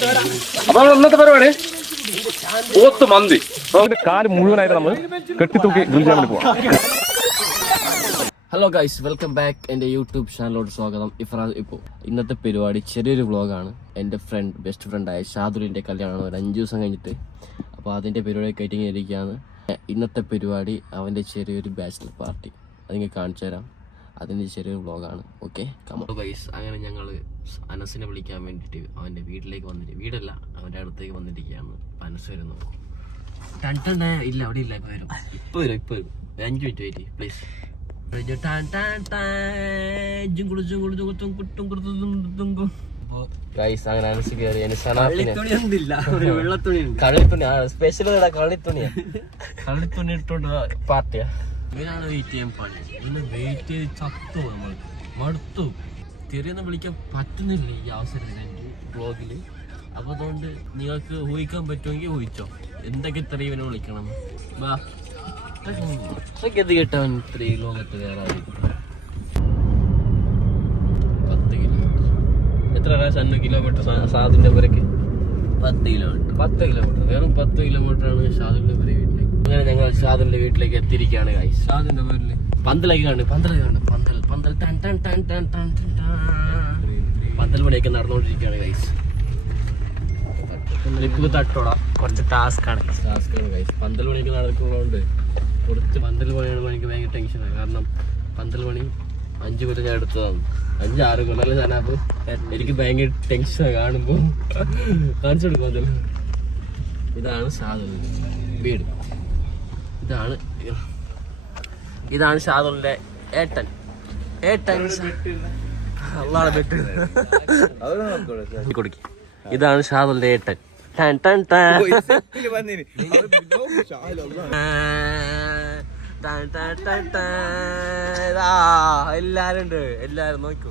അപ്പൊ ഇന്നത്തെ പരിപാടി പോത്ത് മന്തി. കാല് മുഴുവനായിട്ട് നമ്മൾ കെട്ടിത്തൂക്കി ഗ്രിൽ ചെയ്യാൻ വേണ്ടി പോവാം. Hello guys, welcome back. എൻ്റെ യൂട്യൂബ് ചാനലിലോട്ട് സ്വാഗതം. ഇപ്പോൾ ഇന്നത്തെ പരിപാടി ചെറിയൊരു വ്ളോഗാണ്. എൻ്റെ ബെസ്റ്റ് ഫ്രണ്ടായ ഷാദുലിൻ്റെ കല്യാണമാണ് ഒരു 5 ദിവസം കഴിഞ്ഞിട്ട്. അപ്പോൾ അതിൻ്റെ പരിപാടി കഴിഞ്ഞിരിക്കുകയാണ്. ഇന്നത്തെ പരിപാടി അവൻ്റെ ചെറിയൊരു ബാച്ചിലർ പാർട്ടി, അത് നിങ്ങൾക്ക് കാണിച്ചു തരാം. അതിൻ്റെ ചെറിയൊരു വ്ളോഗാണ്. Okay come on guys. അങ്ങനെ ഞങ്ങൾ അനസിനെ വിളിക്കാൻ വേണ്ടിയിട്ട് അവൻ്റെ വീട്ടിലേക്ക് വന്നിട്ട്, വീടല്ല അവൻ്റെ അടുത്തേക്ക് വന്നിരിക്കുകയാണ്. അനസ് വരുന്നു. ഇല്ല അവിടെ ഇല്ല, ഇപ്പോൾ വരും 5 മിനിറ്റ് വെയിറ്റ് പ്ലീസ്. അങ്ങനെ അനസ് കയറി. കളിത്തുണി ഇട്ടോണ്ട് പാർട്ടിയാ. ഇവനാണ് വെയിറ്റ് ചെയ്യാൻ പണി. ഇവന് വെയിറ്റ് ചെയ്ത് ചത്തു. നമ്മൾ മടുത്തു. തിരിയൊന്നും വിളിക്കാൻ പറ്റുന്നില്ല ഈ അവസരത്തിൽ എൻ്റെ ബ്ലോഗിൽ. അപ്പോൾ അതുകൊണ്ട് നിങ്ങൾക്ക് ഊഹിക്കാൻ പറ്റുമെങ്കിൽ ഊഹിച്ചോ എന്തൊക്കെ ഇത്ര ഇവനെ വിളിക്കണം. വാ, കേട്ടവൻ ഇത്ര ഈ ലോകത്ത് വേറെ ആയിരിക്കും. 10 കിലോമീറ്റർ. എത്ര കിലോമീറ്റർ സാദിന്റെ പേരക്ക്? 10 കിലോമീറ്റർ. വെറും 10 കിലോമീറ്ററാണ് ഷാദിന്റെ പേര് വീട്ടിലേക്ക്. അങ്ങനെ ഞങ്ങൾ ഷാദിന്റെ വീട്ടിലേക്ക് എത്തിയിരിക്കുകയാണ് ഗൈസ്. ഷാദിന്റെ പേരില് പന്തൽ പണിയൊക്കെ നടന്നുകൊണ്ടിരിക്കുകയാണ് ഗൈസ്. തട്ടോടാ കുറച്ച് ടാസ്ക്കാണ് ഗൈസ്. പന്തൽ പണിയൊക്കെ നടക്കുന്നതുകൊണ്ട് കുറച്ച് പന്തൽ പണിയാണെങ്കിൽ എനിക്ക് ഭയങ്കര ടെൻഷനാണ്. കാരണം പന്തൽ പണി 5 കൊല്ലം ഞാൻ എടുത്തതാണ്. 5-6 കൊല്ലം ഞാനപ്പോൾ എനിക്ക് ഭയങ്കര ടെൻഷനാണ് കാണുമ്പോൾ. കാണിച്ചു കൊടുക്കും പന്തൽ. ഇതാണ് ഷാദുലിൻ്റെ വീട്. ഇതാണ് ഷാദുലിൻ്റെ ഏട്ടൻ. ഇതാണ് ഷാദുലിൻ്റെ ഏട്ടൻ. എല്ലാരും ഉണ്ട്, എല്ലാരും നോക്കൂ.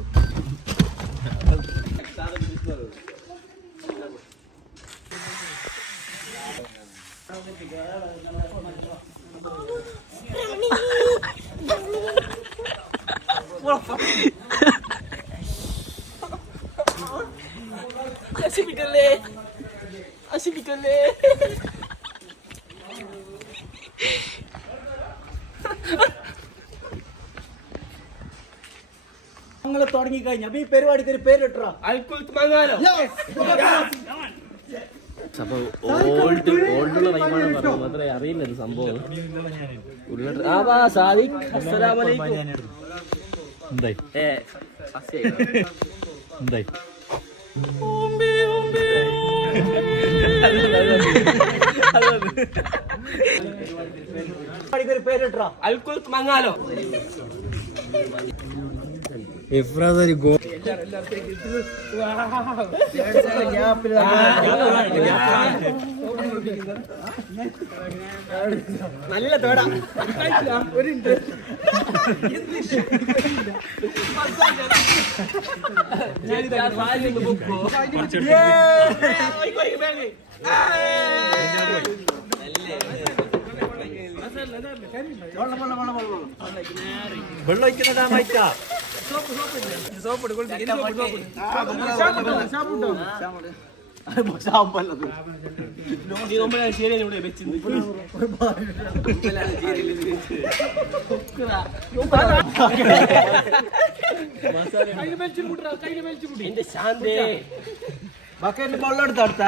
അശിപ്പിക്കല്ലേ. ഞങ്ങൾ തുടങ്ങി കഴിഞ്ഞ ഈ പരിപാടിക്ക് ഒരു പേരിട്ടോ. ഓൾഡുള്ള ടൈമാണ് പറഞ്ഞത്, മാത്രമേ അറിയില്ല സംഭവം. ഒരു പേരിട്ടോ. അൽക്കുൽത്ത് മങ്ങാലോ. നല്ല തോടാ. വെള്ളം ഒഴിക്കുന്നതാ. എന്റെ ശാന്തി ബക്കറ്റിൽ വെള്ളം എടുത്ത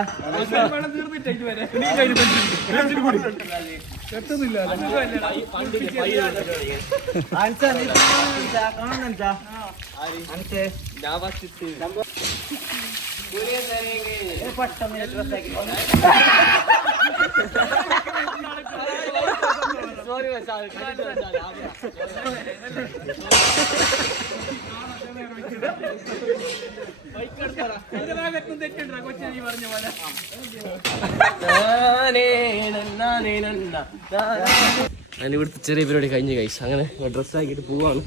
ഇവിടുത്തെ ചെറിയ പരിപാടി കഴിഞ്ഞ് കഴിച്ചു. അങ്ങനെ ഡ്രസ്സാക്കിയിട്ട് പോവാണ്.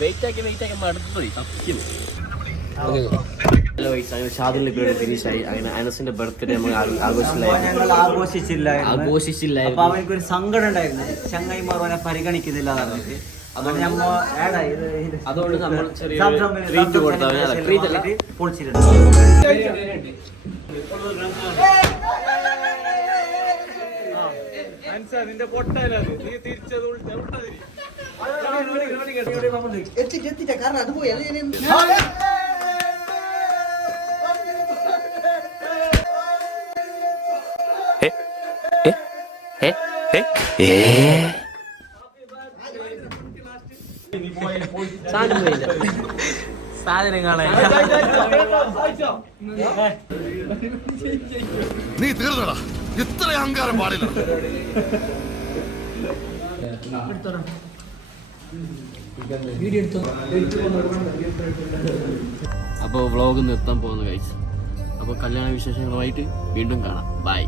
വെയിറ്റ് ആക്കി മടുത്തു പോയി. ഹലോ ഗൈസ്, അങ്ങനെ ഷാദുലിന്റെ പരിപാടി ഫിനിഷായി. അങ്ങനെ അനസിന്റെ ബർത്ത്ഡേ നമ്മൾ ആഘോഷിച്ചില്ലായിരുന്നു. ഞങ്ങൾ ആഘോഷിച്ചില്ല. അപ്പൊ അവനക്കൊരു സങ്കടം ഉണ്ടായിരുന്നു, ചങ്ങായിമാർ അവനെ പരിഗണിക്കുന്നില്ല എന്ന് പറഞ്ഞിട്ട്. അതുകൊണ്ട് നമ്മൾ അതുകൊണ്ട് നമ്മൾ ചെറിയ ട്രീറ്റ് കൊടുത്തവനെ പൊളിച്ചിട്ടുണ്ട്. കാരണം അത് പോയി സാധനം കാണാൻ നീ തീർന്നടാ, ഇത്ര അഹങ്കാരം പാടില്ല. അപ്പോൾ വ്ളോഗ് നിർത്താൻ പോകുന്നു ഗൈസ്. അപ്പോൾ കല്യാണ വിശേഷങ്ങളുമായിട്ട് വീണ്ടും കാണാം. ബൈ.